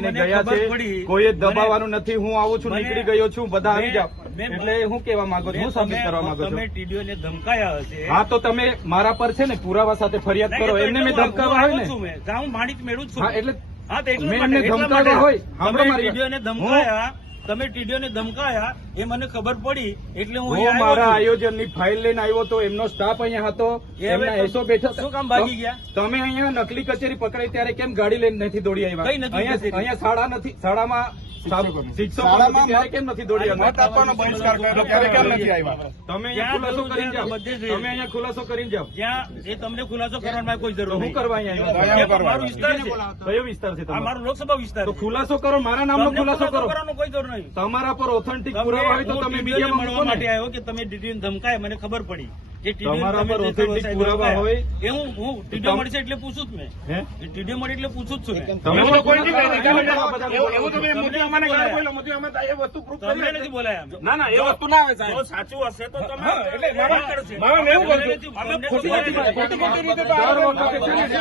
ગયા છે. કોઈએ દબાવવાનું નથી હું આવું છું નીકળી ગયો છું બધા આવી જાઓ. એટલે હું કેવા માંગુ છું હું સબમિટ કરવા માંગુ તમે છું ને ધમકાયા હશે. હા તો તમે મારા પર છે ને પુરાવા સાથે ફરિયાદ કરો એમને મેં ધમકાવા હોય ને. હું માણિક મેળવું છું. હા એટલે મેં એમને ધમકાવ્યા હોય. તમે મારી ને ધમકાયા તમે ટીડીઓ ને ધમકાયા એ મને ખબર પડી એટલે હું મારા. આયોજનની ફાઇલ લઈને આવ્યો તો એમનો સ્ટાફ અહીંયા હતો એમના એસો બેઠા શું કામ ભાગી ગયા? તમે અહીંયા નકલી કચેરી પકડાઈ ત્યારે કેમ ગાડી લઈને નથી દોડી આવ્યા? અહીંયા શાળા નથી શાળામાં શિક્ષકો ત્યારે કેમ નથી દોડી આવ્યા? બહિષ્કાર કર્યો ત્યારે કેમ નથી આવ્યા? તમે ખુલાસો કરીને જાઓ. તમે અહીંયા ખુલાસો કરીને જાઓ. જ્યાં એ તમને ખુલાસો કરવાની કોઈ જરૂર હું કરવા અહીંયા તો આવ્યા? અહીંયા મારો વિસ્તાર છે. કયો વિસ્તાર છે તમારો? લોકસભા વિસ્તાર ખુલાસો કરો મારા નામનો ખુલાસો કરો. કોઈ જરૂર નહીં. તમારા પર ઓથેન્ટિક પુરાવા મળવા માટે આવ્યો કે તમે ડીડીઓ ધમકાય મને ખબર પડી. તમારા તમે પર જે પુરાવા હોય. એ હું હું ટીડીઓ મળશે એટલે પૂછું જ મેં. ટીડીઓ મળે એટલે પૂછું જ છું તમે તો કોઈ તો નથી કહી તમે દીધું. બધા એવું- એવું તમે મોદી નથી અમાને બોલાયા. ગાળ બોલ્યો, મોદી અમે એ વસ્તુ proof કરી નથી બોલાયા ના ના એ વસ્તુ ના આવે સાહેબ. સાચું હશે તો તમે એટલે મામા- કરશે. મામા એવું તમને કહું નથી- છું. અમે ખોટી ખોટી ખોટી ખોટી રીતે તો આ દર લોકો વખતે છે ને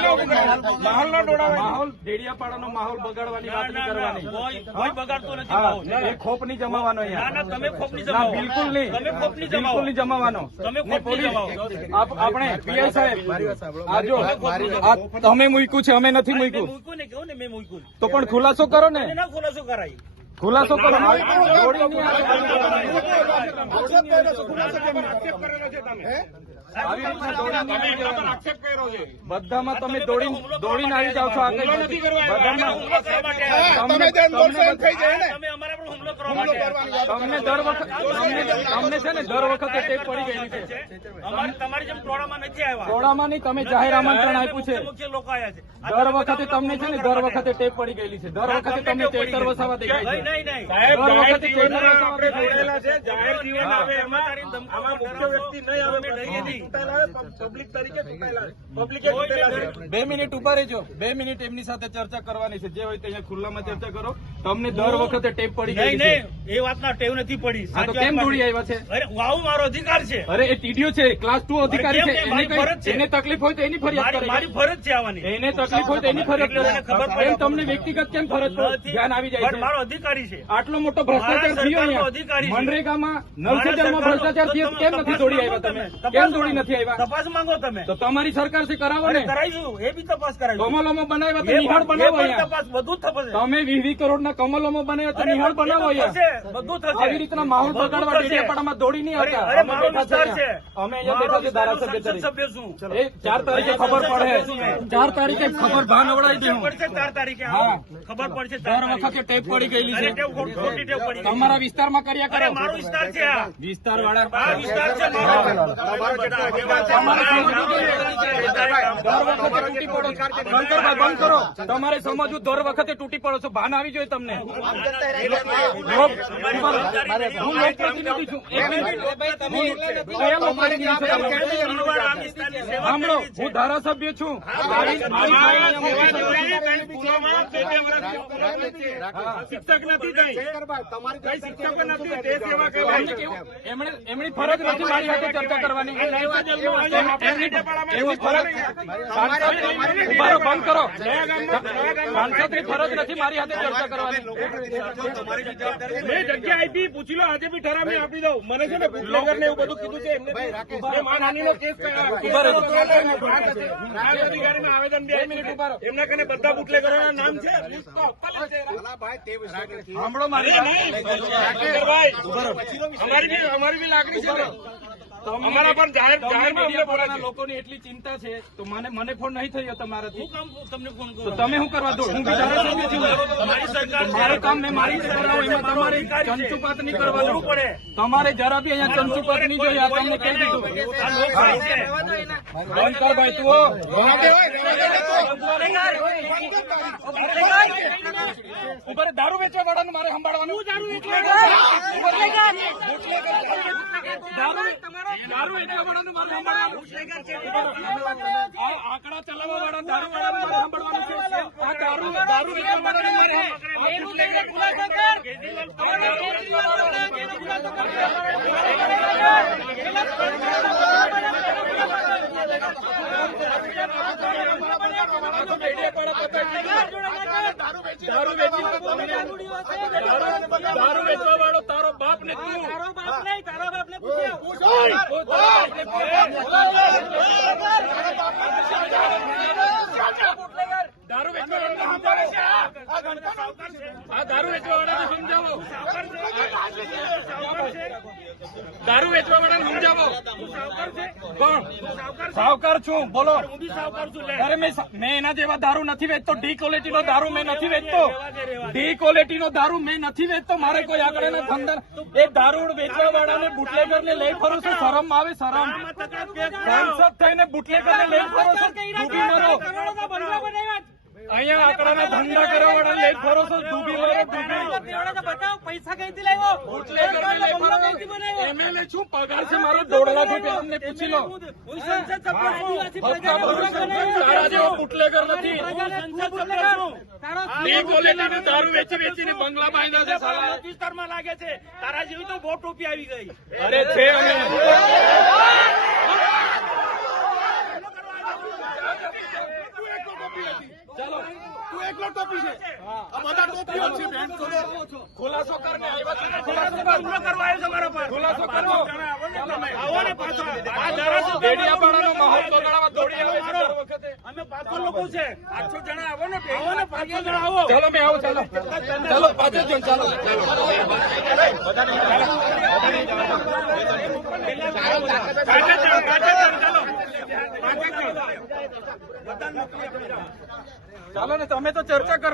માહોલ ન દોડાવાય માહોલ ડેડિયાપાડાનો માહોલ બગાડવાની વાત નહીં કરવાની. કોઈ- કોઈ બગાડતો નથી એ ખોપ નહીં જમાવાનો ના ના તમે ખોપ નહીં જમાવો. બિલકુલ નહીં. તમે ખોપની બિલકુલ જમાવો નહીં જમાવાનો. તમે ને આપણે પીઆઈ સાહેબ આ જો તમે મૂક્યું છે અમે નથી મૂક્યું. મૂક્યું ને કહું ને મેં મૂક્યું? તો પણ ખુલાસો કરો ને. ખુલાસો કરાય. ખુલાસો કરો. છે તમે દોડી બધામાં દોડીને આવી જાઓ છો આ કઈ હુમલો નથી કરવા બધામાં તમને દર વખત તમને છે ને દર વખતે ટેપ પડી ગયેલી છે. તમારી જેમ ટોળામાં નથી આવ્યા. ટોળામાં નહીં તમે જાહેર આમંત્રણ આપ્યું છે. લોકો આવ્યા છે. દર વખતે તમને છે ને દર વખતે ટેપ પડી ગયેલી છે. દર વખતે તમને ચેતર વસાવા દેખાય છે. નહીં નહીં સાહેબ દર વખતે ચેતર વસાવા જોડાયેલા છે. જાહેર જીવન આવે એમાં આમાં મુખ્ય વ્યક્તિ નહીં આવે છે, પબ્લિક તરીકે પબ્લિકે બે મિનિટ ઊભા રહેજો. બે મિનિટ એમની સાથે ચર્ચા કરવાની છે. જે હોય તે અહીંયા ખુલ્લામાં ચર્ચા કરો. તમને દર વખતે ટેપ પડી નહીં નહીં એ વાતના ટેવ નથી પડી. તો કેમ દોડી આવ્યા છે? અરે આવું મારો અધિકાર છે. અરે એ ટીડીઓ છે ક્લાસ ટુ અધિકારી છે એને ફરજ છે. એને તકલીફ હોય તો એની ફરિયાદ મારી મારી ફરજ છે આવવાની. એને તકલીફ હોય તો એની ફરજ ખબર પડે. તમને વ્યક્તિગત કેમ ફરજ ધ્યાન આવી જાય છે. મારો અધિકારી છે. આટલો મોટો ભ્રષ્ટાચાર થયો અહીંયા. મનરેગામાં નલ મારા સેજલમાં સરકારનો- ભ્રષ્ટાચાર થયો. કેમ નથી દોડી આવ્યા તમે? કેમ દોડી નથી આવ્યા? તપાસ માંગો તમે. તો તમારી સરકારથી કરાવો ને. કરાવીશું એ બી તપાસ કરાવીશું કમલોમાં બનાવ્યા તો નિહાળ બનાવો તપાસ બધું થશે તમે વીસ વીસ કરોડના કમલોમાં બનાવ્યા તો નિહાળ બનાવો. બધું આવી રીતના માહોલ બગાડવા ડેડિયાપાડામાં દોડી નહીં અરે અમે બેઠા વિસ્તાર છે. છે. અમે અહીંયા બેઠા છે ધારાસભ્ય તરીકે. સભ્ય છું. એ ચાર તારીખે ખબર પડે. ચાર તારીખે ખબર ભાન અવડાવી દઉં ચાર તારીખે ખબર પડશે દર વખતે ટેપ પડી ગયેલી છે. ટેવ ખોટ- ખોટી ટેવ પડી ગઈ. તમારા વિસ્તારમાં કર્યા કરે. મારો વિસ્તાર છે વિસ્તાર વાળા વિસ્તાર છે. તમારો સમજવું દર વખતે તૂટી પડો. છો. શંકરભાઈ બંધ કરો. તમારે સમજવું દર વખતે તૂટી પડો છો. ભાન આવી જોઈએ તમને. હું લોકપ્રતિનિધિ છું સાંભળો હું ધારાસભ્ય છું. શિક્ષક નથી એમની ફરજ નથી મારી સાથે ચર્ચા કરવાની એમની ફરજ બંધ કરો સાંસદની ફરજ નથી મારી સાથે ચર્ચા કરવાની મેં જગ્યા આપી પૂછી લો આજે બી ઠરાવ મેં આપી દઉં. મને છે ને બુટલેગર ને એવું બધું કીધું છે એમને મેં માનહાનિનો કેસ આવેદન બે મિનિટ ઊભા. એમના કને બધા બુટલેગરોના નામ છે. સાંભળો મારી અમારી બી અમારી બી લાગણી છે ને. અમારા જાહેર. લોકોની એટલી ચિંતા છે તો મને મને ફોન નહીં થયો તમારાથી હું તમને ફોન કરું. તમે શું કરવા દો? હું છું મારી સરકાર છે. કામ મેં મારી કરાવું એમાં તમારે ચંચુપાત નહીં પડે. તમારે જરા બી અહીંયા ચંચુપાત નહીં જોઈએ આ તમને કહી દીધું. બંધ કર ભાઈ તું ઉપર દારૂ વેચવા વાળાનું મારે સંભાળવાનું. દારૂ વેચવા દારૂ વેચવા વાળાનું મારે સંભાળવાનું આ આંકડા ચલાવવા દારૂ દારૂ વેચવા વાળો તારો બાપ ને તું. તારો બાપ નહીં તારો બાપ ને પૂછ્યો. કોઈ તારા દારૂ વેચવા વાળાને સમજાવો આ દારૂ વેચવા વાળાને સમજાવો. દારૂ વેચવા વાળાને સમજાવો. કોણ? સાવકાર છું બોલો. અરે મેં એના જેવા દારૂ નથી વેચતો. ડી ક્વોલિટી નો દારૂ મેં નથી વેચતો. ડી ક્વોલિટી નો દારૂ મેં નથી વેચતો. મારે કોઈ આગળ ધંધા એ દારૂ વેચવા વાળાને બુટલેગર ને લઈ ફરો છો શરમ આવે શરમ. સાંસદ થઈને બુટલેગર ને લઈ ફરો છો ડૂબી મરો. અહીંયા આંકડાના ધંધા કરવા વાળા લેખ ભરોસો ડૂબી ડૂબી બતાવો પૈસા કઈથી લાવ્યો? એમએલએ શું પગાર છે મારો દોઢ લાખ રૂપિયા અમને પૂછી લો. હું સંસદ સભ્ય જેવો બુટલેગર નથી. દારૂ વેચી વેચીને બંગલા બાંધ્યા છે વિસ્તારમાં લાગે છે. તારા જેવી તો બહુ ટોપી આવી ગઈ. અરે છે અમે તું એકલો ટોપી છે. આ બધા ટોપીઓ છે બેન. ખુલાસો કરને આવ્યા ખુલાસો કરવા આવ્યો છે મારા પર. ખુલાસો કરો. આવો ને પાછો. આ ધારાસભ્ય ડેડિયાપાડાનો માહોલ બગાડવા દોડી આવે વખતે. અમે પાંચસો લોકો છે. પાંચસો જણા આવો ને આવો ને પાંચસો જણા આવો. ચાલો મેં આવું ચાલો. ચાલો પાછળ જો ચાલો ચાલો ચાલો. ચાલો ને તમે તો ચર્ચા કરવા